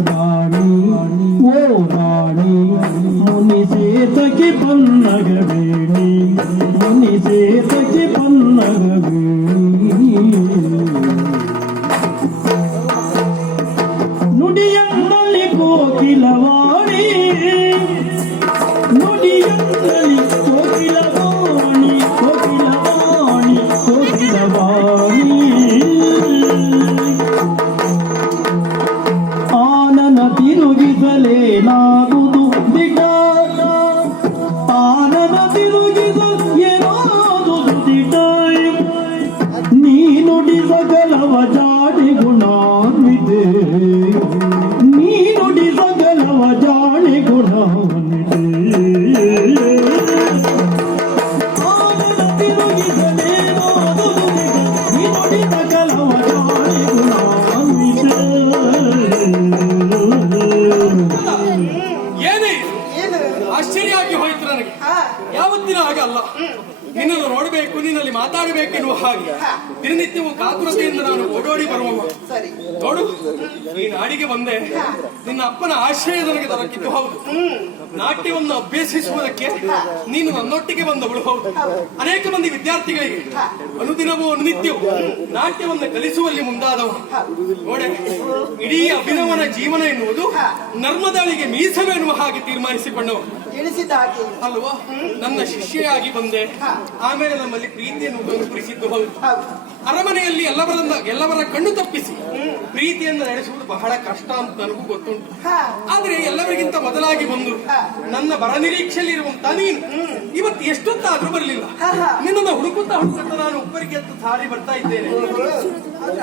ರಾಣಿ ಓ ರಾಣಿ ಮುನಿಸೇತಕ್ಕೆ ಪನ್ನಗಬೇಣಿ పాటి గుణాన్వితే. ಕಾತುರತೆಯಿಂದ ನಾನು ಓಡೋಡಿ ಬರುವವ. ನೋಡು ಈ ನಾಡಿಗೆ ಬಂದೆ. ನಿನ್ನ ಅಪ್ಪನ ಆಶ್ರಯ ನನಗೆ ದೊರಕಿದ್ದು ಹೌದು. ನಾಟ್ಯವನ್ನು ಅಭ್ಯಸಿಸುವುದಕ್ಕೆ ನೀನು ನನ್ನೊಟ್ಟಿಗೆ ಬಂದವಳು. ಹೌದು. ಅನೇಕ ಮಂದಿ ವಿದ್ಯಾರ್ಥಿಗಳಿಗೆ ಅನುದಿನವೂ ಅನುನಿತ್ಯವೂ ನಾಟ್ಯವನ್ನು ಕಲಿಸುವಲ್ಲಿ ಮುಂದಾದವು. ನೋಡೆ ಇಡೀ ಅಭಿನವನ ಜೀವನ ಎನ್ನುವುದು ನರ್ಮದಾಳಿಗೆ ಮೀಸಲು ಎನ್ನುವ ಹಾಗೆ ತೀರ್ಮಾನಿಸಿಕೊಂಡವು. ಅಲ್ವಾ? ನನ್ನ ಶಿಷ್ಯೆಯಾಗಿ ಬಂದೆ. ಆಮೇಲೆ ನಮ್ಮಲ್ಲಿ ಪ್ರೀತಿಯನ್ನು ಕುರಿಸಿದ್ದು ಹೌದು. ಅರಮನೆಯಲ್ಲಿ ಎಲ್ಲವರನ್ನ ಎಲ್ಲವರ ಕಣ್ಣು ತಪ್ಪಿಸಿ. ಪ್ರೀತಿಯನ್ನು ನಡೆಸುವುದು ಬಹಳ ಕಷ್ಟ ಅಂತ ನನಗೂ ಗೊತ್ತುಂಟು. ಆದ್ರೆ ಎಲ್ಲರಿಗಿಂತ ಮೊದಲಾಗಿ ಬಂದು ನನ್ನ ಬರ ನಿರೀಕ್ಷೆಯಲ್ಲಿ ಇರುವಂತ ನೀನು ಇವತ್ತು ಎಷ್ಟೊತ್ತಾದ್ರೂ ಬರಲಿಲ್ಲ. ನಿನ್ನನ್ನು ಹುಡುಕುತ್ತಾ ಹುಡುಕುತ್ತಾ ನಾನು ಒಬ್ಬರಿಗೆ ಎತ್ತು ಸಾರಿ ಬರ್ತಾ ಇದ್ದೇನೆ. ಆದ್ರೆ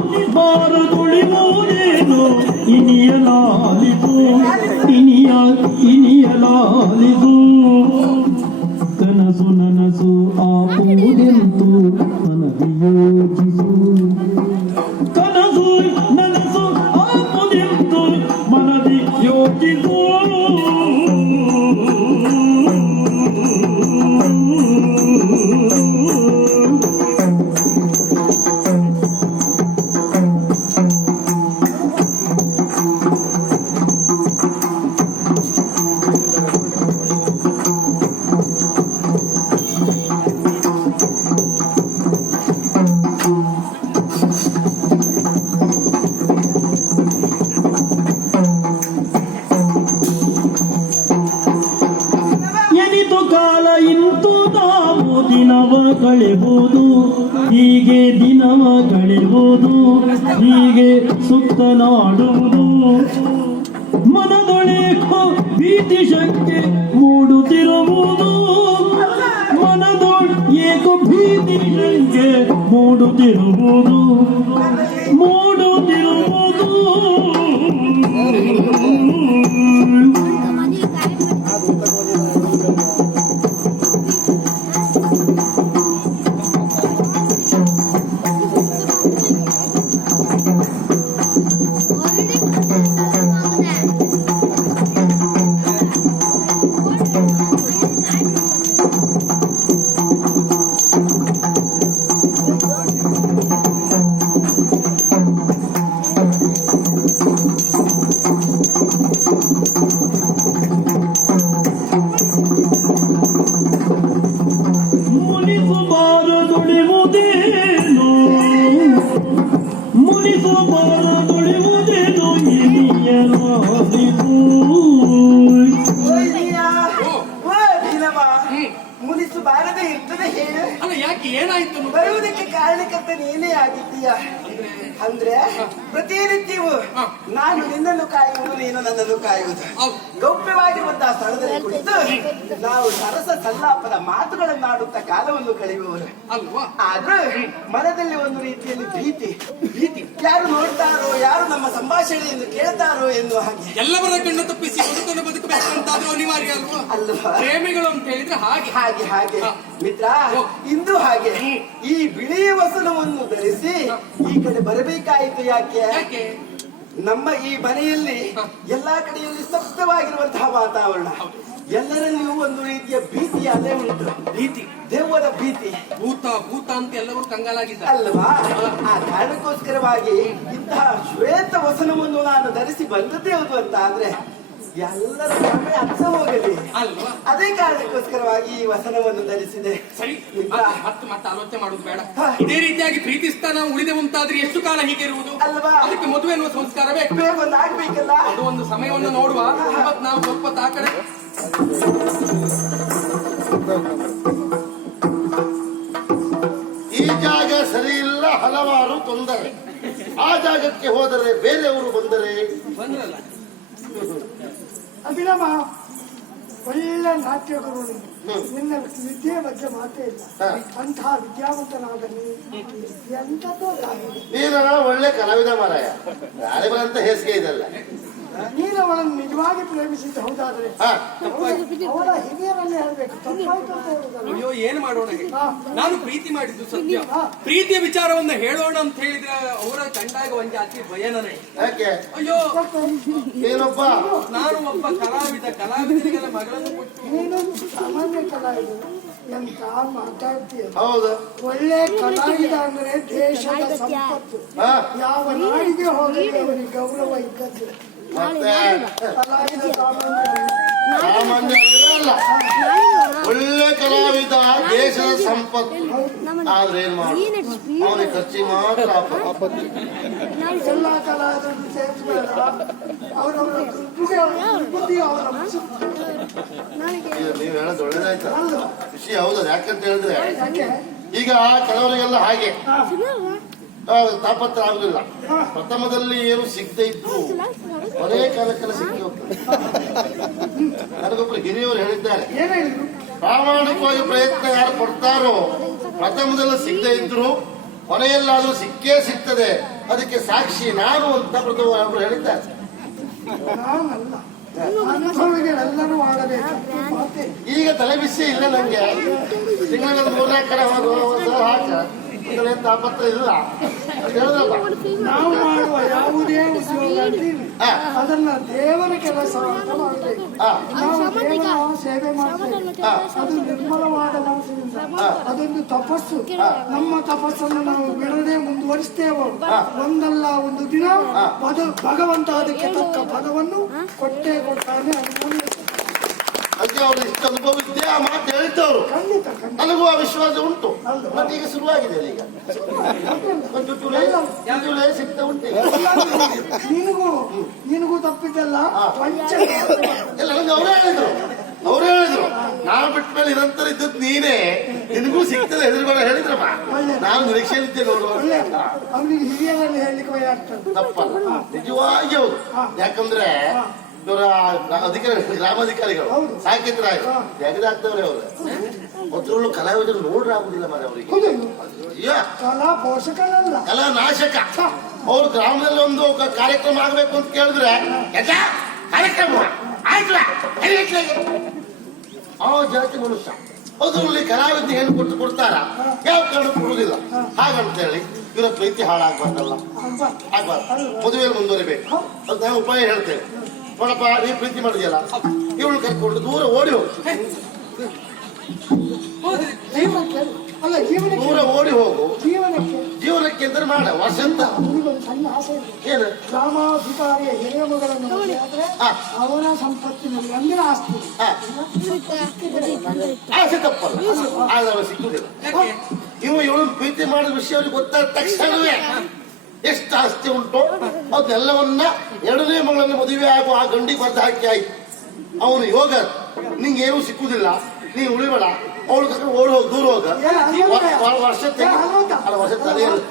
ಮುನಿಸು ಬಾರ ತುಳಿಯುವುದೇನು? ಇನಿಯ ಲಾಲಿಸು ಇಂತು ನಾವು ದಿನವ ಕಳೆಬಹುದು ಹೀಗೆ ದಿನವ ಕಳೆಬಹುದು ಹೀಗೆ ಸುತ್ತನಾಡುವುದು ಮನದೊಳೇಕೋ ಭೀತಿ ಶಂಕೆ ಮೂಡುತ್ತಿರುವುದು. ಮನದೊಳ ಏಕೋ ಭೀತಿ ಶಂಕೆ ಮೂಡುತ್ತಿರುವುದು. ಯಾಕೆ ಏನಾಯ್ತು? ಬರುವುದಕ್ಕೆ ಕಾರಣಕರ್ತ ನೀನೇ ಆಗಿದ್ದೀಯ ಅಂದ್ರೆ ಪ್ರತಿನಿತ್ಯವು. ನಾನು ನಿನ್ನನ್ನು ಕಾಯುವುದು ನೀನು ನನ್ನನ್ನು ಕಾಯುವುದು. ಗೌಪ್ಯವಾಗಿರುವಂತಹ ಸ್ಥಳದಲ್ಲಿ ಕುಳಿತು ನಾವು ಸರಸ ಸಲ್ಲಾಪದ ಮಾತುಗಳನ್ನಾಡುತ್ತಾ ಕಾಲವನ್ನು ಕಳೆಯುವವರು. ಅಲ್ವಾ? ಆದ್ರೂ ಮನದಲ್ಲಿ ಒಂದು ರೀತಿಯಲ್ಲಿ ಭೀತಿ ಭೀತಿ ಯಾರು ನೋಡ್ತಾರೋ ಯಾರು ನಮ್ಮ ಸಂಭಾಷಣೆಯನ್ನು ಕೇಳ್ತಾರೋ ಎನ್ನುವ ಹಾಗೆ. ಎಲ್ಲವರ ಕಣ್ಣು ತಪ್ಪಿಸಿ ಬದುಕನ್ನು ಬದುಕಬೇಕಂತಾದ್ರೂ ಅನಿವಾರ್ಯ ಅಲ್ವಾ? ಅಲ್ವಾ? ಪ್ರೇಮಿಗಳು ಅಂತ ಹೇಳಿದ್ರೆ ಹಾಗೆ. ಹಾಗೆ ಹಾಗೆ. ಮಿತ್ರ ಇಂದು ಹಾಗೆ. ಈ ಬಿಳಿ ವಸನವನ್ನು ಧರಿಸಿ ಈ ಕಡೆ ಬರಬೇಕಾಯಿತು ಯಾಕೆ? ಯಾಕೆ? ನಮ್ಮ ಈ ಮನೆಯಲ್ಲಿ. ಎಲ್ಲಾ ಕಡೆಯಲ್ಲಿ ಸ್ತಬ್ಧವಾಗಿರುವಂತಹ ವಾತಾವರಣ. ಎಲ್ಲರಲ್ಲಿಯೂ ಒಂದು ರೀತಿಯ ಭೀತಿ ಅಲ್ಲೇ ಉಂಟು. ಭೀತಿ. ದೆವ್ವದ ಭೀತಿ. ಭೂತ ಭೂತ ಅಂತ ಎಲ್ಲರೂ ಕಂಗಾಲಾಗಿದ್ದಾರೆ ಅಲ್ವಾ ಆ ಕಾರಣಕ್ಕೋಸ್ಕರವಾಗಿ ಇಂತಹ ಶ್ವೇತ ವಸನವನ್ನು ನಾನು ಧರಿಸಿ ಬಂದದ್ದೇ ಹೌದು ಅಂತ ಆದ್ರೆ ಎಲ್ಲರ ಸಮಯ ಅರ್ಥ ಹೋಗಲಿ. ಅಲ್ವಾ? ಅದೇ ಕಾರಣಕ್ಕೋಸ್ಕರವಾಗಿ ಈ ವಸನವನ್ನು ಧರಿಸಿದೆ. ಸರಿ ಮತ್ತೆ ಮತ್ತೆ ಮತ್ತೆ ಆಲೋಚನೆ ಮಾಡುದು ಬೇಡ. ಇದೇ ರೀತಿಯಾಗಿ ಪ್ರೀತಿಸ್ತಾನ ನಾವು ಉಳಿದೆವಂತಾದ್ರೆ ಎಷ್ಟು ಕಾಲ ಹೀಗೆ ಇರುವುದು? ಅಲ್ವಾ? ಅದಕ್ಕೆ ಮದುವೆ ಅನ್ನುವ ಸಂಸ್ಕಾರ ಬೇಕು ಬೇಗ ಒಂದು ಆಗ್ಬೇಕಲ್ಲ? ಅದು ಒಂದು ಸಮಯವನ್ನು ನೋಡುವ. ಇವತ್ತು ನಾವು ಸ್ವಲ್ಪ ಹೊತ್ತು ಆ ಕಡೆ. ಈ ಜಾಗ ಸರಿ ಇಲ್ಲ ಹಲವಾರು ತೊಂದರೆ. ಆ ಜಾಗಕ್ಕೆ ಹೋದರೆ ಬೇರೆಯವರು ಬಂದರೆ? ಬಂದ್ರಲ್ಲ. ಅಭಿನವ ಒಳ್ಳೆ ನಾಟ್ಯ ಗುರು ನಿನ್ನ ವಿದ್ಯೆ ಬಗ್ಗೆ ಮಾತೇ ಇಲ್ಲ. ಅಂತಹ ವಿದ್ಯಾವಂತನಾದ ನೀನು ಎಂಥದ್ದೋ ಒಳ್ಳೆ ಕಲಾವಿದ ಮಾರಾಯ. ಅಂತ ಹೇಸಿಗೆ ಇದಲ್ಲ. ನೀನು ಅವಳನ್ನು ನಿಜವಾಗಿ ಪ್ರೇಮಿಸಿದ್ದು ಹೌದಾದ್ರೆ? ಹ, ಅವಳ ಹಿರಿಯರನ್ನೇ ಹೇಳ್ಬೇಕು. ತಪ್ಪಾಯ್ತು ಅಂತ ಹೇಳುದಲ್ಲ ಅಯ್ಯೋ ಏನ್ ಮಾಡೋಣ? ನಾನು ಪ್ರೀತಿ ಮಾಡಿದ್ದು ಸತ್ಯ. ಪ್ರೀತಿಯ ವಿಚಾರವನ್ನ ಹೇಳೋಣ ಅಂತ ಹೇಳಿದ್ರೆ ಅವರ ಕಂಡಾಗ ಒಂದ್ ಜಾತಿ ಭಯ ನನಗೆ ಯಾಕೆ? ಅಯ್ಯೋ. ಏನಪ್ಪ ನಾನು ಒಬ್ಬ ಕಲಾವಿದ ಕಲಾವಿದರಿಗೆಲ್ಲ ಮಗಳನ್ನು ಕೊಟ್ಟು. ನೀನು ಸಾಮಾನ್ಯ ಕಲಾವಿದ. ಎಂತ ಮಾತಾಡ್ತೀಯ? ಹೌದು. ಒಳ್ಳೆ ಕಲಾವಿದ ಅಂದ್ರೆ ದೇಶದ ಸಂಪತ್ತು. ಹ, ಯಾವ ನಾಡಿಗೆ ಹೋದರೆ ಅವರಿಗೆ ಗೌರವ ಇದ್ದದ್ದು. ಸಾಮಾನ್ಯ ಒಳ್ಳೆ ಕಲಾವಿದ ದೇಶದ ಸಂಪತ್ತು. ಆದ್ರೆ ಏನ್ ಮಾಡಿ ಅವನಿಗೆ ಖರ್ಚಿ ಮಾತ್ರ. ಎಲ್ಲ ಕಲಾವಿದರನ್ನು ಸೇರಿಸಬೇಡ. ಅವರವರ ಬುದ್ಧಿ ನೀವ್ ಹೇಳೋದು ಒಳ್ಳೇದಾಯ್ತ. ಅಲ್ಲ ಖುಷಿ ಹೌದು ಯಾಕಂತ ಹೇಳಿದ್ರೆ ಈಗ ಕೆಲವರಿಗೆಲ್ಲ ಹಾಗೆ. ತಾಪತ್ರ ಆಗಲಿಲ್ಲ ಪ್ರಥಮದಲ್ಲಿ ಏನು ಸಿಗದೆ ಇದ್ರು ಕೊನೆ ಕಾಲಕ್ಕೆಲ್ಲ ಸಿಕ್ಕಿ ಹೋಗ್ತದೆ. ನನಗೊಬ್ಬರು ಹಿರಿಯವರು ಹೇಳಿದ್ದಾರೆ. ಪ್ರಾಮಾಣಿಕವಾಗಿ ಪ್ರಯತ್ನ ಯಾರು ಕೊಡ್ತಾರೋ ಪ್ರಥಮದಲ್ಲಿ ಸಿಗದೆ ಇದ್ರು ಕೊನೆಯಲ್ಲಾದ್ರೂ ಸಿಕ್ಕೇ ಸಿಗ್ತದೆ. ಅದಕ್ಕೆ ಸಾಕ್ಷಿ ನಾನು ಅಂತ ಪ್ರಥಮ ಅವರು ಹೇಳಿದ್ದಾರೆ. ಈಗ ತಲೆಬಿಸಿ ಇಲ್ಲ ನಂಗೆ. ತಿಂಗಳ ಮೂರ್ನಾಲ್ಕು ಕಡೆ ಹೋಗುವ ಹಾಕ ಇದರಲ್ಲಿ ತಾಪತ್ರ ಇಲ್ಲ. ನಾವು ಮಾಡುವ ಯಾವುದೇ ಉದ್ಯೋಗ. ಅದನ್ನ ದೇವರ ಕೆಲಸ ಅಂತ ಮಾಡಬೇಕು. ನಾವು ದೇವರ ಸೇವೆ ಮಾಡಬೇಕು. ಅದು ನಿರ್ಮಲವಾದ ಮನಸ್ಸಿನಿಂದ. ಅದೊಂದು ತಪಸ್ಸು. ನಮ್ಮ ತಪಸ್ಸನ್ನು ನಾವು ಬಿಡದೆ ಮುಂದುವರಿಸ್ತೇವೆ. ಒಂದಲ್ಲ ಒಂದು ದಿನ ಪದ ಭಗವಂತ ಅದಕ್ಕೆ ತಕ್ಕ ಪದವನ್ನು ಕೊಟ್ಟೇ ಕೊಟ್ಟಾನೆ ಅದು ನಮಗೆ ಅದಕ್ಕೆ ಅವರು ಇಷ್ಟು ಅನುಭವಿಸಿದೆ ಆ ಮಾತು ಹೇಳಿದ್ದವರು. ಖಂಡಿತ ಖಂಡಿತ. ನನಗೂ ಆ ವಿಶ್ವಾಸ ಉಂಟು. ಮತ್ತೆ ಈಗ ಶುರುವಾಗಿದೆ ಈಗ. ಒಂದು ಚುಲೆ ಚುಲೆ ಸಿಗ್ತಾ ಉಂಟು ಈಗ. ನಿನಗೂ ನಿನಗೂ ತಪ್ಪಿದ್ದಲ್ಲ ಅವರೇ ಹೇಳಿದ್ರು. ಅವರೇ ಹೇಳಿದ್ರು. ನಾನು ಬಿಟ್ಟ ಮೇಲೆ ನಿರಂತರ ಇದ್ದದ್ದು ನೀನೇ. ನಿನಗೂ ಸಿಗ್ತದೆ ಹೆದರ್ಬೇಡ ಹೇಳಿದ್ರಮ್ಮ ನಾನು ನಿರೀಕ್ಷೆಯಲ್ಲಿದ್ದೆ ನೋಡುವ ಒಳ್ಳೆ. ಅವನಿಗೆ ಹಿರಿಯರಲ್ಲಿ ಹೇಳಲಿಕ್ಕೆ ಭಯ ಆಗ್ತದೆ. ತಪ್ಪಲ್ಲ. ನಿಜವಾಗಿ ಹೌದು. ಯಾಕಂದ್ರೆ ಇವರ ಅಧಿಕಾರಿ ಗ್ರಾಮಾಧಿಕಾರಿಗಳು. ಸಾಕಿದ್ರ ತೆಗೆದಾಕ್ತವ್ರೆ ಅವರು. ಮೊದಲು ಕಲಾವಿದರು ನೋಡ್ರ ಆಗುದಿಲ್ಲ ಮಾರ ಅವರಿಗೆ. ಕಲಾ ನಾಶಕ. ಅವ್ರು ಗ್ರಾಮದಲ್ಲಿ ಒಂದು ಕಾರ್ಯಕ್ರಮ ಆಗ್ಬೇಕು ಅಂತ ಕೇಳಿದ್ರೆ ಕಾರ್ಯಕ್ರಮ. ಆ ಜಾತಿ ಮನುಷ್ಯ. ಅದ್ರಲ್ಲಿ ಕಲಾವಿದ ಏನು ಕೊಟ್ಟು ಕೊಡ್ತಾರ? ಯಾವ ಕಾರಣ ಕೊಡುವುದಿಲ್ಲ. ಹಾಗಂತ ಹೇಳಿ ಇವರ ಪ್ರೀತಿ ಹಾಳಾಗ್ಬಾರ್ದಲ್ಲ. ಆಗ್ಬಾರ್ದು. ಮದುವೆ ಮುಂದುವರಿಬೇಕು. ಅಂತ ನಾನು ಉಪಾಯ ಹೇಳ್ತೇನೆ. ನೋಡಪ್ಪ ನೀವು ಪ್ರೀತಿ ಮಾಡಿದ್ಯಲ್ಲ ಇವಳು ಕರ್ಕೊಂಡು ದೂರ ಓಡಿ ಹೋಗು. ಅಲ್ಲ ಜೀವನಕ್ಕೆ ದೂರ ಓಡಿ ಹೋಗು. ಜೀವನಕ್ಕೆ ಜೀವನಕ್ಕೆ ಎಂದ್ರೆ ಮಾಡ ವಸಂತ. ನಿನಗೊಂದು ಸಣ್ಣ ಆಸೆ ಇದೆ. ಏನು? ಗ್ರಾಮಾಧಿಕಾರಿಯ ಹಿರಿಯ ಮಗಳನ್ನು ಮದುವೆ ಆದ್ರೆ ಆ. ಅವನ ಸಂಪತ್ತಿನಲ್ಲಿ ಅಂದ್ರೆ ಆಸ್ತಿ ಆ, ಆಸೆ ತಪ್ಪಲ್ಲ. ಆದ್ರೆ ಅವ್ರು ಸಿಕ್ಕುದಿಲ್ಲ. ಯಾಕೆ? ಇವ ಇವಳು ಪ್ರೀತಿ ಮಾಡಿದ ವಿಷಯ ಅವ್ರಿಗೆ ಗೊತ್ತಾದ ತಕ್ಷಣವೇ. ಎಷ್ಟು ಆಸ್ತಿ ಉಂಟು ಅದೆಲ್ಲವನ್ನ ಎರಡನೇ ಮಗಳನ್ನು ಮದುವೆ ಆಗುವ ಆ ಗಂಡಿಗೆ ಬರ್ದು ಹಾಕಿ ಆಯ್ತು. ಅವನು ಯೋಗ ನಿಂಗೆ ಏನು ಸಿಕ್ಕುದಿಲ್ಲ ನೀ ಉಳಿಬೇಡ. ಅವಳು ಓಡ್ ಹೋಗಿ ದೂರ ಹೋಗ. ವರ್ಷ ವರ್ಷ ತಲೆ ವರ್ಷ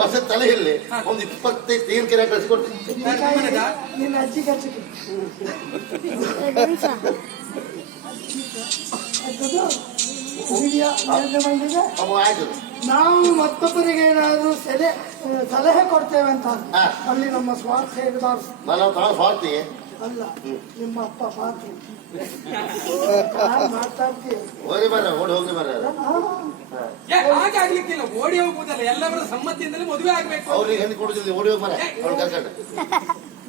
ವರ್ಷ ತಲೆಯಲ್ಲಿ ಒಂದು ಇಪ್ಪತ್ತೈದು ಕಳಿಸ್ಕೊಡ್ತೀನಿ ಯೋಜನೆ ಬಂದಿದೆ ಅವ ಆಯ್ತು. ನಾವು ಮತ್ತೊಬ್ಬರಿಗೆ ಏನಾದ್ರು ಸೆಲೆ ಸಲಹೆ ಕೊಡ್ತೇವೆ ಅಂತ ಅಲ್ಲಿ ನಮ್ಮ ಸ್ವಾರ್ಥ ಇರಬಾರ್ದು ನಾನು ತಾನು ಸ್ವಾರ್ಥಿ ಅಲ್ಲ ನಿಮ್ಮ ಅಪ್ಪ ಪಾತ್ರ. ಮಾತಾಡ್ತೀವಿ ಹೋಗಿ ಬರ್ರ ಓಡಿ ಹೋಗಿ ಬರಲ್ಲ ಏ, ಹಾಗೆ ಆಗ್ಲಿಕ್ಕಿಲ್ಲ ಓಡಿ ಹೋಗುವುದಲ್ಲ ಎಲ್ಲರೂ ಸಮ್ಮತಿಯಿಂದಲೇ ಮದುವೆ ಆಗ್ಬೇಕು. ಅವ್ರಿಗೆ ಹೆಣ್ಣು ಕೊಡುದಿಲ್ಲ ಓಡಿ ಹೋಗಿ ಬರ. ಅವ್ರು ಕರ್ಕೊಂಡು.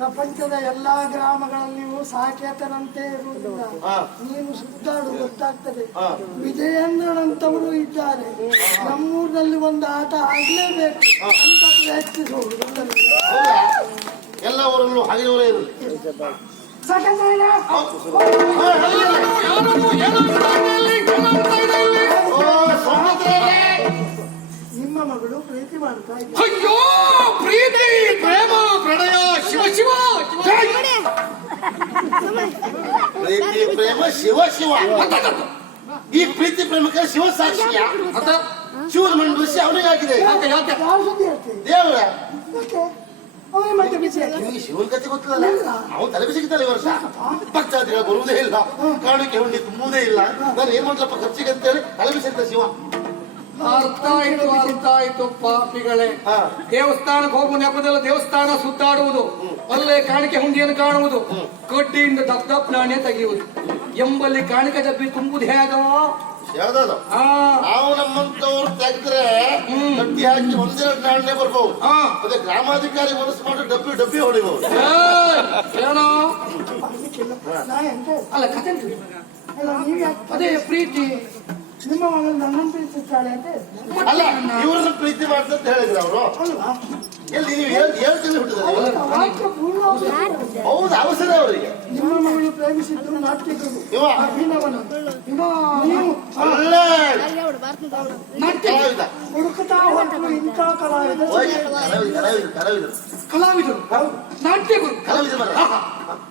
ಪ್ರಪಂಚದ ಎಲ್ಲಾ ಗ್ರಾಮಗಳಲ್ಲಿಯೂ ಸಾಕೇತರಂತೆ ಇರುವುದಿಲ್ಲ. ನೀನು ಸುತ್ತಾಡು ಗೊತ್ತಾಗ್ತದೆ. ವಿಜಯೇಂದ್ರನಂತವರು ಇದ್ದಾರೆ. ನಮ್ಮೂರಿನಲ್ಲಿ ಒಂದು ಆಟ ಆಗ್ಲೇಬೇಕು ಅಂತ ಪ್ರಯತ್ನಿಸುವುದು ಎಲ್ಲವರಲ್ಲೂ ಹಾಗೆಯವರೇ ನಿಮ್ಮ ಮಗಳು ಪ್ರೀತಿ ಮಾಡ್ತಾ ಇದ್ದಾರೆ. ಶಿವ ಶಿವ. ಈ ಪ್ರೀತಿ ಪ್ರೇಮಕ್ಕೆ ಶಿವ ಸಾಕ್ಷಿಯ. ಶಿವನ ಮಂಡಿಸಿ ಅವನಿಗೆ ಆಗಿದೆ ಯಾರ ಸುದ್ದಿ ಹೇಳ್ತೀವಿ ದೇವರ. ಯಾಕೆ? ಅವನೇ ಮತ್ತೆ ಬಿಸಿ ಹಾಕಿ. ನಿಮಗೆ ಶಿವನ ಕಥೆ ಗೊತ್ತಿಲ್ಲ ಅವನು ತಲೆ ಬಿಸಿಗಿದ್ದಾನೆ ಈ ವರ್ಷ? ಭಕ್ತಾದಿಗಳು ಬರುವುದೇ ಇಲ್ಲ. ಕಾಣಿಕೆ ಹುಂಡಿ ತುಂಬುವುದೇ ಇಲ್ಲ. ನಾನು ಏನ್ ಮಾಡ್ಲಪ್ಪ ಖರ್ಚಿಗೆ ಅಂತ ಹೇಳಿ ತಲೆ ಬಿಸಿದ್ದ ಶಿವ. ಅರ್ಥ ಆಯ್ತು ಅರ್ಥ ಆಯ್ತು ಪಾಪಿಗಳೇ. ಹಾ. ದೇವಸ್ಥಾನಕ್ಕೆ ಹೋಗುವ ನೆಪದಲ್ಲ ದೇವಸ್ಥಾನ ಸುತ್ತಾಡುವುದು ಅಲ್ಲೇ ಕಾಣಿಕೆ ಹುಂಡಿಯನ್ನು ಕಾಣುವುದು ಕಡ್ಡಿಯಿಂದ ದಪ್ಪ ದಪ್ಪ ನಾಣ್ಯ ತೆಗೆಯುವುದು. ಎಂಬಲ್ಲಿ ಕಾಣಿಕೆ ಜಬ್ಬಿ ತುಂಬುದು ಹೇಗ? ಯಾವ್ದಾದ್ರು ಆ. ನಾವು ನಮ್ಮಂತವ್ರು ತೆಗೆದ್ರೆ ಕಟ್ಟಿ ಹಾಕಿ ಒಂದಿನ ನಾಣ್ಯ ಬರ್ಬಹುದು ಅದೇ ಗ್ರಾಮಾಧಿಕಾರಿ ಮನಸ್ಸು ಮಾಡಿ ಡಬ್ಬಿ ಡಬ್ಬಿ ಹೊಡಿಬಹುದು! ಏನೋ? ಅಲ್ಲ ಕತೆ ಅಲ್ಲ ನೀವು ಅದೇ ಪ್ರೀತಿ. ನಿಮ್ಮ ಮಗಳು ನನ್ನನ್ನು ಪ್ರೀತಿಸ್ತಾಳೆ ಅಂತ ಅಲ್ಲ ಇವ್ರನ್ನ ಪ್ರೀತಿ ಮಾಡ್ತಂತ ಅಂತ ಹೇಳಿದ್ರು ಅವರು. ಎಲ್ಲಿ ನೀವು ಏಳು ಏಳು ತಿಂಗಳು ಹುಟ್ಟಿದ್ರೆ ವಾಕ್ಯ ಪೂರ್ಣ ಹೌದು ಅವಸರ ಅವರಿಗೆ. ನಿಮ್ಮ ಮಗಳು ಪ್ರೇಮಿಸಿದ್ದು ನಾಟ್ಯಗಳು ಇವ. ಅಭಿನವನ ಇವ ನೀವು. ಅಲ್ಲ. ಕಲಾವಿದ. ಹುಡುಕುತ್ತಾ ಹೊರಟು ಇಂಥ ಕಲಾವಿದ ಹೋಗಿ ಕಲಾವಿದ ಕಲಾವಿದ ಕಲಾವಿದರು. ಕಲಾವಿದರು ನಾಟ್ಯಗುರು. ಕಲಾವಿದ ಬರ ನನಗೆ ಅಪ್ಪನೂ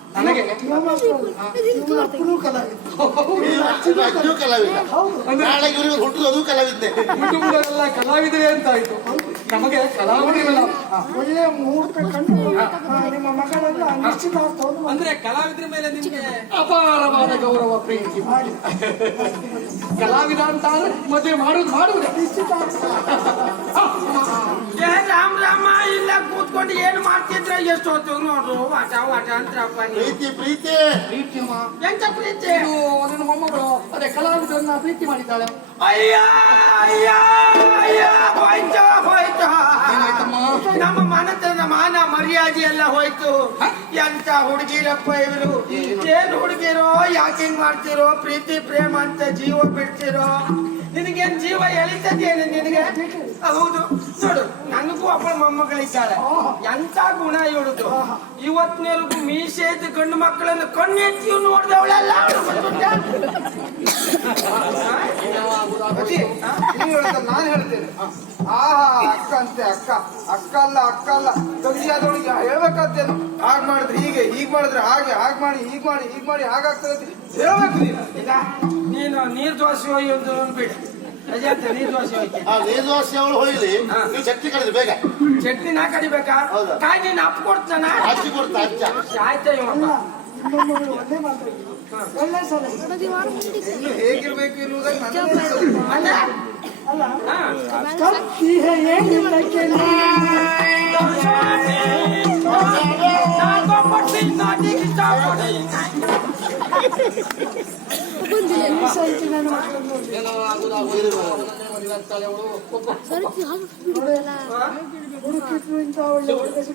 ಕಲಾವಿದ ಕಲಾವಿದ. ಹೌದು. ನಾಳೆ ಇವರಿಗೆ ಅದು ಕಲಾವಿದ್ದೆ. ಕುಟುಂಬದಲ್ಲ ಅಂತ ಅಂತಾಯ್ತು ನಮಗೆ ಕಲಾವಿದ ಒಳ್ಳೆ ಮುಹೂರ್ತ ಕಂಡು ನಿಮ್ಮ ಮಗಳನ್ನ ನಿಶ್ಚಿತಾರ್ಥವನ್ನು ಅಂದ್ರೆ ಕಲಾವಿದರ ಮೇಲೆ ನಿಮಗೆ ಅಪಾರವಾದ ಗೌರವ ಪ್ರೀತಿ. ಮಾಡಿ ಕಲಾವಿದ ಅಂತ ಅಂದ್ರೆ ಮದುವೆ ಮಾಡುದು ಮಾಡುವುದೇ. ನಿಶ್ಚಿತಾರ್ಥ ರಾಮ್ ರಾಮ ಇಲ್ಲ ಕೂತ್ಕೊಂಡು ಏನ್ ಮಾಡ್ತಿದ್ರ? ಎಷ್ಟು ಹೊತ್ತು ನೋಡ್ರು? ವಾಟ ವಾಟ ಅಂತ್ರಪ್ಪ ಪ್ರೀತಿ ಪ್ರೀತಿ. ಪ್ರೀತಿ ಎಂತ ಪ್ರೀತಿ? ಅದನ್ನ ನನ್ನ ಮೊಮ್ಮಗಳು ಅದೇ ಕಲಾವಿದರನ್ನ ಪ್ರೀತಿ ಮಾಡಿದ್ದಾಳೆ. ಅಯ್ಯ ಅಯ್ಯ ಅಯ್ಯ ಹೋಯ್ತು ಹೋಯ್ತು. ನಮ್ಮ ಮನತನ ಮಾನ ಮರ್ಯಾದೆ ಎಲ್ಲ ಹೋಯ್ತು. ಎಂತ ಹುಡುಗಿರಪ್ಪ ಇವರು? ಏನ್? ಹುಡುಗಿರೋ ಯಾಕೆ ಹಿಂಗ್ ಮಾಡ್ತಿರೋ ಪ್ರೀತಿ ಪ್ರೇಮ ಅಂತ ಜೀವ ಬಿಡ್ತಿರೋ? ನಿನಗೇನ್ ಜೀವ ಎಳಿತದೇನು ನಿನಗೆ? ಹೌದು. ನೋಡು ನನಗೂ ಅಪ್ಪ ಮೊಮ್ಮಗಳಿದ್ದಾಳೆ. ಎಂತ ಗುಣ ಇವಳದು? ಇವತ್ತಿನವರೆಗೂ ಮೀಸೆ ಗಂಡು ಮಕ್ಕಳನ್ನು ಕಣ್ಣೆತ್ತಿ ನೋಡಿದವಳೆಲ್ಲ ನಾನು ಹೇಳ್ತೇನೆ ಆಹಾ ಅಕ್ಕ ಅಂತೆ ಅಕ್ಕ ಅಕ್ಕ ಅಲ್ಲ ಅಕ್ಕ ಅಲ್ಲ ಕವಿಯಾದವಳಿಗೆ ಹೇಳ್ಬೇಕಂತೇನು ಹಾಗೆ ಮಾಡಿದ್ರೆ ಹೀಗೆ ಹೀಗೆ ಮಾಡಿದ್ರೆ ಹಾಗೆ ಹಾಗೆ ಮಾಡಿ ಹೀಗೆ ಮಾಡಿ ಹೀಗೆ ಮಾಡಿ ಹಾಗಾಗ್ತದೆ ಅಂತ ಹೇಳ್ಬೇಕು ನೀನು ನೀರ್ ದೋಸೆ ಹೋಗಿ ಒಂದು ಬಿಡಿ ಅವಳು ನೀವು ಚಟ್ನಿ ಕಳೆದು ಬೇಗ. ಚಟ್ನಿ ನಾ ಕಡಿಬೇಕಾ? ಕಾಯಿ ನೀನು ಅಪ್ಪ ಕೊಡ್ತಾನ? ಅಜ್ಜಿ ಕೊಡ್ತಾ ಅಜ್ಜ. ಆಯ್ತಾ ಇವಪ್ಪ ಒಳ್ಳೆ ಮಾತಾಡಿದ್ರು ಒಳ್ಳೆ ಸಲಹೆ ಇನ್ನು ಹೇಗಿರ್ಬೇಕು ಎನ್ನುವುದನ್ನು ನೋಡಿ. ಏನೋ. ಮದುವೆ ಆಗ್ತಾಳೆ ಅವಳು. ಹುಡುಕಿದ್ರು ಒಳ್ಳೆ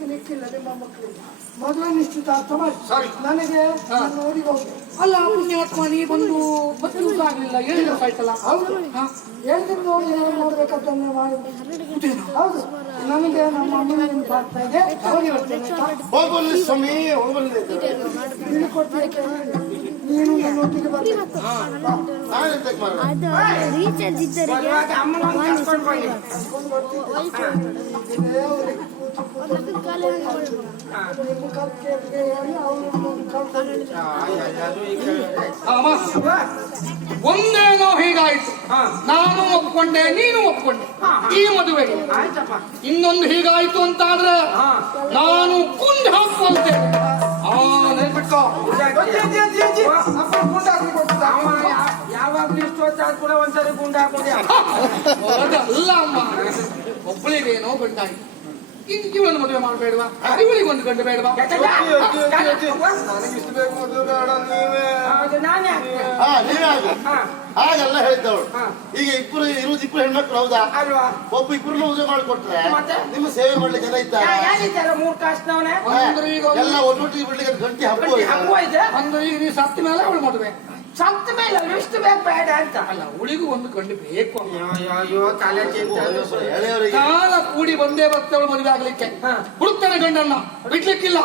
ನಿಕ್ಕಿಲ್ಲ ನಿಮ್ಮ ಮಕ್ಕಳಿಗೆ ಮದುವೆ ನಿಶ್ಚಿತಾರ್ಥ ಮಾಡಿ ನನಗೆ ಹೋಗಿ. ಅಲ್ಲ ಪುಣ್ಯಾತ್ಮ ನೀ ಬಂದು ಹತ್ತು ದಿವಸ ಆಗ್ಲಿಲ್ಲ. ಏಳು ದಿವಸ ಆಯ್ತಲ್ಲ? ಹೌದು. ಹೇಳ್ತೀನಿ ನೋಡಿ ನಾನು ನೋಡ್ಬೇಕಂತಂದ್ರೆ ಮಾಡಿ ಹೌದು. ನನಗೆ ನಮ್ಮ ಅಮ್ಮನ ಇದೆ. ಬರ್ತೇನೆ ಸ್ವಾಮಿ ಇಲ್ಲಿ. ನೀನು ನನ್ನೊಟ್ಟಿಗೆ ಬರ್ಬೇಕು. ಮಾಡ ರೀಚಾರ್ಜ್ ಇದ್ದರಿಗೆ ಒಂದೇನೋ ಹೀಗಾಯ್ತು ನಾನು ಒಪ್ಕೊಂಡೆ ನೀನು ಒಪ್ಕೊಂಡೆ ಈ ಮದುವೆ ಇನ್ನೊಂದು ಹೀಗಾಯ್ತು ಅಂತಾದ್ರೆ ಹಾ ನಾನು ಕುಂಡ್ ಹಾಕುವಂತೆ ಆ ನೆನ್ಪಿಟ್ಕೋ ಆದ್ ಕೂಡ ಒಂದ್ಸರಿ ಗುಂಡ ಹಾಕೋದ್ಯ ಅದಲ್ಲ ಅಮ್ಮ. ಒಬ್ಬಳಿಗೇನೋ ಗಂಡಾಗಿ ಇನ್ನು ಇವಳನ್ನು ಮದುವೆ ಮಾಡಬೇಡವಾ? ಇವಳಿಗೆ ಒಂದು ಗಂಡು ಬೇಡವಾ? ಬೇಕು ಮದುವೆ ಬೇಡ ನೀವೇ. ಹಾ ನೀವೇ ಆಗ ಹಾಗೆಲ್ಲ ಹೇಳಿದ್ದವಳು. ಈಗ ಇಬ್ಬರು ಇರುವುದು ಇಬ್ಬರು ಹೆಣ್ಮಕ್ಳು ಹೌದಾ? ಅಲ್ವಾ? ಒಬ್ಬ ಇಬ್ಬರು ಮದುವೆ ಮಾಡಿಕೊಟ್ರೆ ಮತ್ತೆ? ನಿಮ್ಮ ಸೇವೆ ಮಾಡ್ಲಿಕ್ಕೆ ಜನ ಇದ್ದಾರೆ ಮೂರ್ ಕಾಸ್ನವನೇ ಅಂದ್ರೆ ಈಗ ಅವ್ಳು- ಎಲ್ಲ ಒಟ್ಟೊಟ್ಟಿಗೆ ಬಿಡ್ಲಿಕ್ಕೆ ಗಂಟೆ ಹಬ್ಬ ಅಂದ್ರೆ ಈಗ ನೀವು ಸತ್ತ ಮೇಲೆ ಅವಳು ಮದುವೆ. ಸತ್ತ ಮೇಲೆ ಎಷ್ಟು ಬೇಕು ಬೇಡ ಅಂತ. ಅಲ್ಲ ಉಳಿಗೂ ಒಂದು ಕಂಡು ಬೇಕು. ಕಾಲ ಕೂಡಿ ಬಂದೇ ಬರ್ತವಳು ಮದುವೆ ಆಗ್ಲಿಕ್ಕೆ. ಹುಡುಕ್ತಾನೆ ಗಂಡನ್ನ. ಬಿಡ್ಲಿಕ್ಕಿಲ್ಲ.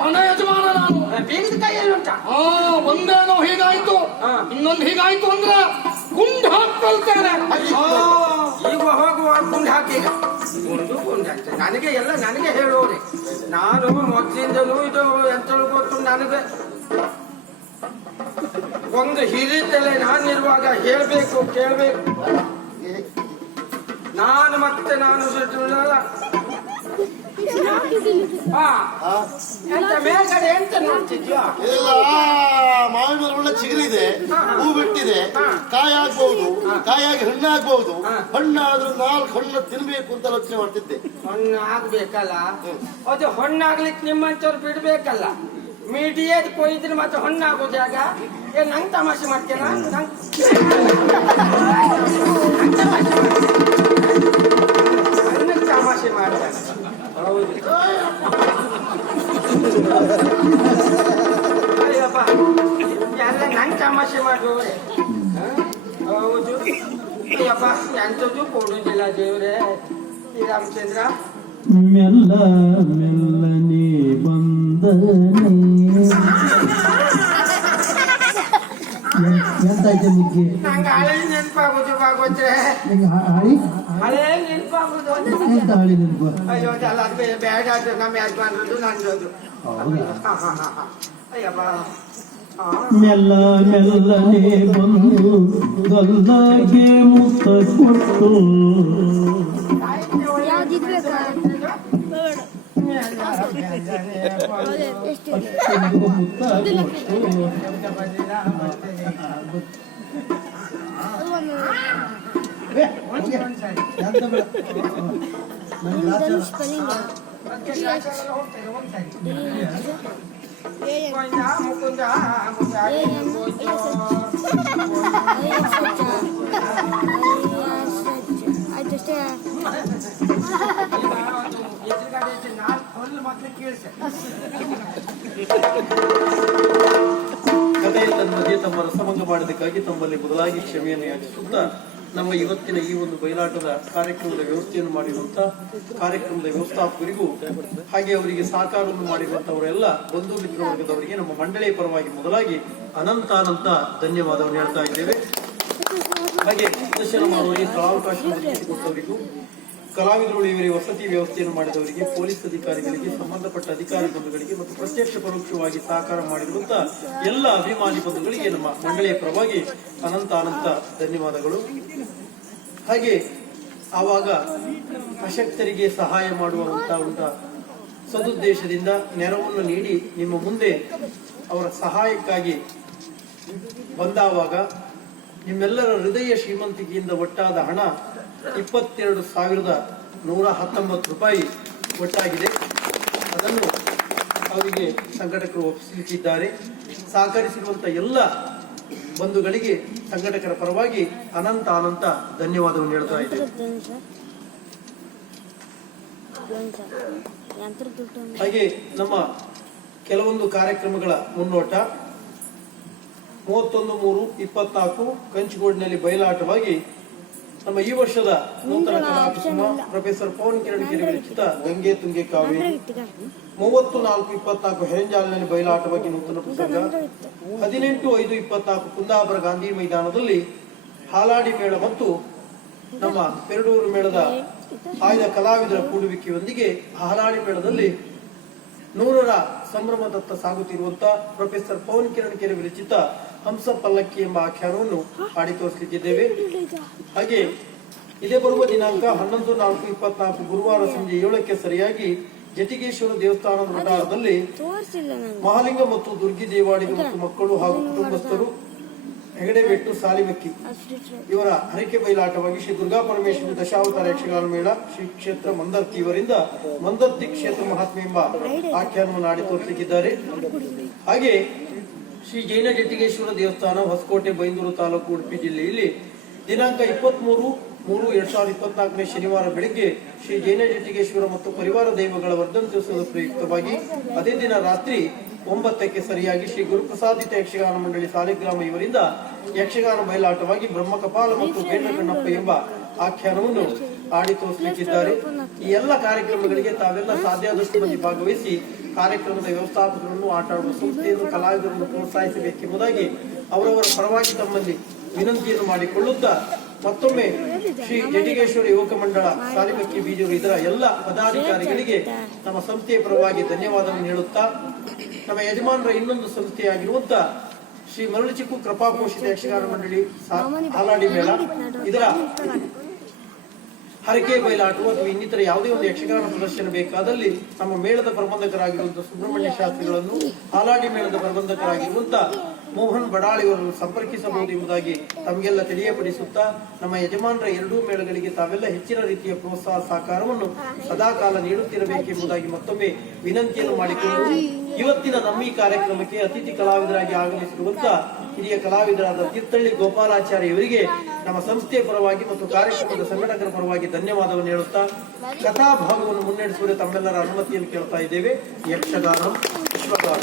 ಮನ ಯಜಮಾನ ನಾನು. ಬೀಗದ ಕೈಯಲ್ಲಿ ಉಂಟ? ಆ ಒಂದೇನೋ ಹೀಗಾಯ್ತು. ಇನ್ನೊಂದು ಹೀಗಾಯ್ತು ಅಂದ್ರೆ ಗುಂಡ್ ಹಾಕೊಳ್ತಾನೆ ಈಗ ಹೋಗುವ ಗುಂಡ್ ಹಾಕಿ. ಗುಂಡು ಗುಂಡು ನನಗೆ ಎಲ್ಲ ನನಗೆ ಹೇಳೋರೆ ನಾನು ಮೊದಲಿಂದಲೂ ಇದು ಎಂತ ಗೊತ್ತು ನನಗೆ? ಒಂದು ಹಿರಿತಲೆ ನಾನಿರುವಾಗ ಹೇಳ್ಬೇಕು ಕೇಳ್ಬೇಕು. ನಾನು ಮತ್ತೆ ನಾನು ಸುತ್ತುವುದಲ್ಲ. ಹಾ. ಎಂತ ಮೇಲ್ಗಡೆ ಎಂತ ನೋಡ್ತಿದ್ಯಾ? ಇಲ್ಲ ಮಾವಿನ ಮರ ಒಳ್ಳೆ ಚಿಗುರಿದೆ ಹೂ. ಬಿಟ್ಟಿದೆ ಕಾಯಿ ಆಗ್ಬಹುದು ಕಾಯಾಗಿ ಹಣ್ಣಾಗ್ಬಹುದು ಹಣ್ಣಾದ್ರೂ ನಾಲ್ಕು ಹಣ್ಣು ತಿನ್ಬೇಕು ಅಂತ ಯೋಚನೆ ಮಾಡ್ತಿದ್ದೆ. ಹಣ್ಣು ಆಗ್ಬೇಕಲ್ಲ ಅದು ಹಣ್ಣಾಗ್ಲಿಕ್ಕೆ ನಿಮ್ಮಂತವ್ರು ಬಿಡ್ಬೇಕಲ್ಲ. ಮೀಡಿಯದ್ ಕೊಯ್ದ್ರೆ ಮತ್ತೆ ಹೊಣ್ಣಾಗೋ ಜಾಗ ಏ ನಂಗೆ ತಮಾಷೆ ಮಾಡ್ತೇನ ನಂಗ್ ತಮಾಷೆ ಮಾಡ್ತಾರೆ ಹೌದು ಅಯ್ಯಪ್ಪ ಎಲ್ಲ ನಂಗೆ ತಮಾಷೆ ಮಾಡುವವ್ರೆ ಹೌದು. ಅಯ್ಯಪ್ಪ ಎಂಥದ್ದು ಕೊಡುವುದಿಲ್ಲ ದೇವ್ರೆ. ಶ್ರೀರಾಮಚಂದ್ರ ಮೆಲ್ಲ ಮೆಲ್ಲನೆ ಎಂತಾಯ್ತು ನಿಮಗೆ ನೆನಪಾಗುದು ಭಾಗವತ್ರೆ ಹಾಳಿ ಎಂತ ಹಾಳಿ ನೆನಪು ಮೆಲ್ಲ ಮೆಲ್ಲನೆ ಬಂದು ಗಲ್ಲಗೆ ಮುತ್ತ ಕೊಟ್ಟು ಎಷ್ಟು ಅಷ್ಟೊಂದು ಮುತ್ತ ಕಥೆಯಿಂದ ಮಧ್ಯೆ ತಮ್ಮ ರಸಭಂಗ ಮಾಡಿದ್ದಕ್ಕಾಗಿ ತಮ್ಮಲ್ಲಿ ಮೊದಲಾಗಿ ಕ್ಷಮೆಯನ್ನು ಯಾಚಿಸುತ್ತಾ ನಮ್ಮ ಇವತ್ತಿನ ಈ ಒಂದು ಬಯಲಾಟದ ಕಾರ್ಯಕ್ರಮದ ವ್ಯವಸ್ಥೆಯನ್ನು ಮಾಡಿರುವಂತ ಕಾರ್ಯಕ್ರಮದ ವ್ಯವಸ್ಥಾಪಕರಿಗೂ ಹಾಗೆ ಅವರಿಗೆ ಸಹಕಾರವನ್ನು ಮಾಡಿರುವಂತವರೆಲ್ಲ ಬಂಧು ಮಿತ್ರ ವರ್ಗದವರಿಗೆ ನಮ್ಮ ಮಂಡಳಿಯ ಪರವಾಗಿ ಮೊದಲಾಗಿ ಅನಂತ ಅನಂತ ಧನ್ಯವಾದವನ್ನು ಹೇಳ್ತಾ ಇದ್ದೇವೆ. ಹಾಗೆ ಪ್ರದರ್ಶನ ಮಾಡುವವರಿಗೆ ಸ್ಥಳಾವಕಾಶವನ್ನು ನೀಡಿಕೊಟ್ಟವರಿಗೂ ಕಲಾವಿದರು ಇವರಿಗೆ ವಸತಿ ವ್ಯವಸ್ಥೆಯನ್ನು ಮಾಡಿದವರಿಗೆ ಪೊಲೀಸ್ ಅಧಿಕಾರಿಗಳಿಗೆ ಸಂಬಂಧಪಟ್ಟ ಅಧಿಕಾರಿ ಬಂಧುಗಳಿಗೆ ಮತ್ತು ಪ್ರತ್ಯಕ್ಷ ಪರೋಕ್ಷವಾಗಿ ಸಹಕಾರ ಮಾಡಿರುವಂತಹ ಎಲ್ಲ ಅಭಿಮಾನಿ ಬಂಧುಗಳಿಗೆ ನಮ್ಮ ಮಂಡಳಿಯ ಪರವಾಗಿ ಅನಂತ ಅನಂತ ಧನ್ಯವಾದಗಳು. ಹಾಗೆ ಆವಾಗ ಅಶಕ್ತರಿಗೆ ಸಹಾಯ ಮಾಡುವಂತ ಒಂದು ಸದುದ್ದೇಶದಿಂದ ನೆರವನ್ನು ನೀಡಿ ನಿಮ್ಮ ಮುಂದೆ ಅವರ ಸಹಾಯಕ್ಕಾಗಿ ಬಂದಾವಾಗ ನಿಮ್ಮೆಲ್ಲರ ಹೃದಯ ಶ್ರೀಮಂತಿಕೆಯಿಂದ ಒಟ್ಟಾದ ಹಣ ಇಪ್ಪತ್ತೆರಡು ಸಾವಿರದ ನೂರ ಹತ್ತೊಂಬತ್ತು ರೂಪಾಯಿ ಒಟ್ಟಾಗಿದೆ. ಅದನ್ನು ಅವರಿಗೆ ಸಂಘಟಕರು ಒಪ್ಪಿಸಲಿಕ್ಕಿದ್ದಾರೆ. ಸಹಕರಿಸಿರುವಂಥ ಎಲ್ಲ ಬಂಧುಗಳಿಗೆ ಸಂಘಟಕರ ಪರವಾಗಿ ಅನಂತ ಅನಂತ ಧನ್ಯವಾದವನ್ನು ಹೇಳ್ತಾ ಇದ್ದೇವೆ ಹಾಗೆ ನಮ್ಮ ಕೆಲವೊಂದು ಕಾರ್ಯಕ್ರಮಗಳ ಮುನ್ನೋಟ. ಮೂವತ್ತೊಂದು ಮೂರು ಇಪ್ಪತ್ನಾಲ್ಕು ಕಂಚಗೋಡಿನಲ್ಲಿ ಬಯಲಾಟವಾಗಿ ನಮ್ಮ ಈ ವರ್ಷದ ನೂತನ ಕಲಾಕುಸುಮ ಪ್ರೊಫೆಸರ್ ಪವನ್ ಕಿರಣ್ ಗಿರಿ ವಿರಚಿತ ಗಂಗೆ ತುಂಗೆ ಕಾವೇರಿ. ಮೂವತ್ತು ನಾಲ್ಕು ಇಪ್ಪತ್ನಾಲ್ಕು ಹೆರಂಜಾಲಿನಲ್ಲಿ ಬಯಲಾಟವಾಗಿ ನೂತನ ಪುಸ್ತಕ ಹದಿನೆಂಟು ಐದು ಇಪ್ಪತ್ನಾಲ್ಕು ಕುಂದಾಪುರ ಗಾಂಧಿ ಮೈದಾನದಲ್ಲಿ ಹಾಲಾಡಿ ಮೇಳ ಮತ್ತು ನಮ್ಮ ಪೆರಡೂರು ಮೇಳದ ಆಯ್ದ ಕಲಾವಿದರ ಕೂಡುವಿಕೆಯೊಂದಿಗೆ ಹಾಲಾಡಿ ಮೇಳದಲ್ಲಿ ನೂರರ ಸಂಭ್ರಮದತ್ತ ಸಾಗುತ್ತಿರುವಂತ ಪ್ರೊಫೆಸರ್ ಪವನ್ ಕಿರಣ್ ಕೆರೆ ವಿರಚಿತ ಹಂಸ ಪಲ್ಲಕ್ಕಿ ಎಂಬ ಆಖ್ಯಾನವನ್ನು ಹಾಡಿ ತೋರಿಸಲಿಕ್ಕಿದ್ದೇವೆ. ಹಾಗೆ ಇದೇ ಬರುವ ದಿನಾಂಕ ಹನ್ನೊಂದು ನಾಲ್ಕು ಇಪ್ಪತ್ನಾಲ್ಕು ಗುರುವಾರ ಸಂಜೆ ಏಳಕ್ಕೆ ಸರಿಯಾಗಿ ಜಟಿಗೇಶ್ವರ ದೇವಸ್ಥಾನ ನಂಗೆ. ಮಹಾಲಿಂಗ ಮತ್ತು ದುರ್ಗಿ ದೇವಾಡಿಗ ಮತ್ತು ಮಕ್ಕಳು ಹಾಗೂ ಕುಟುಂಬಸ್ಥರು ಹೆಗಡೆಬೆಟ್ಟು ಸಾಲಿಮಕ್ಕಿ ಅಷ್ಟು ಇವರ ಹರಕೆ ಬಯಲಾಟವಾಗಿ ಶ್ರೀ ದುರ್ಗಾ ಪರಮೇಶ್ವರಿ ದಶಾವತಾರ ಯಕ್ಷಗಾನ ಮೇಳ ಶ್ರೀ ಕ್ಷೇತ್ರ ಮಂದರ್ತಿ ಇವರಿಂದ ಮಂದರ್ತಿ ಕ್ಷೇತ್ರ ಮಹಾತ್ಮೆ ಎಂಬ ಆಖ್ಯಾನವನ್ನು ಆಡಿ ತೋರಿಸಲಿಕ್ಕಿದ್ದಾರೆ ಹಾಗೆ ಶ್ರೀ ಜೈನ ಜಟ್ಟಿಗೇಶ್ವರ ದೇವಸ್ಥಾನ ಹೊಸಕೋಟೆ, ಬೈಂದೂರು ತಾಲೂಕು, ಉಡುಪಿ ಜಿಲ್ಲೆಯಲ್ಲಿ ದಿನಾಂಕ ಇಪ್ಪತ್ಮೂರು ಮೂರು, ಎರಡ್ ಸಾವಿರದ ಇಪ್ಪತ್ನಾಲ್ಕನೇ ಶನಿವಾರ ಬೆಳಿಗ್ಗೆ ಶ್ರೀ ಜೈನ ಜಟ್ಟಿಗೇಶ್ವರ ಮತ್ತು ಪರಿವಾರ ದೈವಗಳ ವರ್ಧಂತ್ಯೋತ್ಸವದ ಪ್ರಯುಕ್ತವಾಗಿ ಅದೇ ದಿನ ರಾತ್ರಿ ಒಂಬತ್ತಕ್ಕೆ ಸರಿಯಾಗಿ ಶ್ರೀ ಗುರುಪ್ರಸಾದಿತ ಯಕ್ಷಗಾನ ಮಂಡಳಿ ಸಾಲಿಗ್ರಾಮ ಇವರಿಂದ ಯಕ್ಷಗಾನ ಬಯಲಾಟವಾಗಿ ಬ್ರಹ್ಮಕಪಾಲ ಮತ್ತು ಬೇಂದ್ರಗಣ್ಣಪ್ಪ ಎಂಬ ಆಖ್ಯಾನವನ್ನು ಆಡಿ ತೋರಿಸಲಿಕ್ಕಿದ್ದಾರೆ ಈ ಎಲ್ಲ ಕಾರ್ಯಕ್ರಮಗಳಿಗೆ ತಾವೆಲ್ಲ ಸಾಧ್ಯಾದಷ್ಟು ಮಂದಿ ಭಾಗವಹಿಸಿ ಕಾರ್ಯಕ್ರಮದ ವ್ಯವಸ್ಥಾಪಕರನ್ನು ಆಟ ಆಡುವ ಸಂಸ್ಥೆಯನ್ನು, ಕಲಾವಿದರನ್ನು ಪ್ರೋತ್ಸಾಹಿಸಬೇಕೆಂಬುದಾಗಿ ಅವರವರ ಪರವಾಗಿ ತಮ್ಮಲ್ಲಿ ವಿನಂತಿಯನ್ನು ಮಾಡಿಕೊಳ್ಳುತ್ತಾ ಮತ್ತೊಮ್ಮೆ ಶ್ರೀ ಜಟಿಗೇಶ್ವರ ಯುವಕ ಮಂಡಳ ಸಾಲಿಮಕ್ಕಿ ಇದರ ಎಲ್ಲ ಪದಾಧಿಕಾರಿಗಳಿಗೆ ನಮ್ಮ ಸಂಸ್ಥೆಯ ಪರವಾಗಿ ಧನ್ಯವಾದವನ್ನು ಹೇಳುತ್ತಾ, ನಮ್ಮ ಯಜಮಾನರ ಇನ್ನೊಂದು ಸಂಸ್ಥೆಯಾಗಿರುವಂತ ಶ್ರೀ ಮರಳುಚಿಕ್ಕು ಕೃಪಾಪೋಷಿತ ಯಕ್ಷಗಾನ ಮಂಡಳಿ ಹಾಲಾಡಿ ಮೇಳ. ಇದರ ಹರಕೆ ಬಯಲಾಟು ಅಥವಾ ಇನ್ನಿತರ ಯಾವುದೇ ಒಂದು ಯಕ್ಷಗಾನ ಪ್ರದರ್ಶನ ಬೇಕಾದಲ್ಲಿ ನಮ್ಮ ಮೇಳದ ಪ್ರಬಂಧಕರಾಗಿರುವಂತಹ ಸುಬ್ರಹ್ಮಣ್ಯ ಶಾಸ್ತ್ರಿಗಳನ್ನು ಹಾಲಾಡಿ ಮೇಳದ ಪ್ರಬಂಧಕರಾಗಿರುವಂತ ಮೋಹನ್ ಬಡಾಳಿಯವರನ್ನು ಸಂಪರ್ಕಿಸಬಹುದು ಎಂಬುದಾಗಿ ತಮಗೆಲ್ಲ ತಿಳಿಯಪಡಿಸುತ್ತಾ, ನಮ್ಮ ಯಜಮಾನರ ಎರಡೂ ಮೇಳಗಳಿಗೆ ತಾವೆಲ್ಲ ಹೆಚ್ಚಿನ ರೀತಿಯ ಪ್ರೋತ್ಸಾಹ ಸಹಕಾರವನ್ನು ಸದಾಕಾಲ ನೀಡುತ್ತಿರಬೇಕೆಂಬುದಾಗಿ ಮತ್ತೊಮ್ಮೆ ವಿನಂತಿಯನ್ನು ಮಾಡಿಕೊಂಡು, ಇವತ್ತಿನ ನಮ್ಮ ಈ ಕಾರ್ಯಕ್ರಮಕ್ಕೆ ಅತಿಥಿ ಕಲಾವಿದರಾಗಿ ಆಗಮಿಸಿರುವಂತ ಹಿರಿಯ ಕಲಾವಿದರಾದ ತೀರ್ಥಹಳ್ಳಿ ಗೋಪಾಲಾಚಾರ್ಯ ಇವರಿಗೆ ನಮ್ಮ ಸಂಸ್ಥೆಯ ಪರವಾಗಿ ಮತ್ತು ಕಾರ್ಯಕ್ರಮದ ಸಂಘಟಕರ ಪರವಾಗಿ ಧನ್ಯವಾದವನ್ನು ಹೇಳುತ್ತಾ, ಕಥಾಭಾಗವನ್ನು ಮುನ್ನಡೆಸುವುದೇ ಮುನ್ನಡೆಸುವ ತಮ್ಮೆಲ್ಲರ ಅನುಮತಿಯನ್ನು ಕೇಳ್ತಾ ಇದ್ದೇವೆ. ಯಕ್ಷಗಾನ ವಿಶ್ವಗಾನ.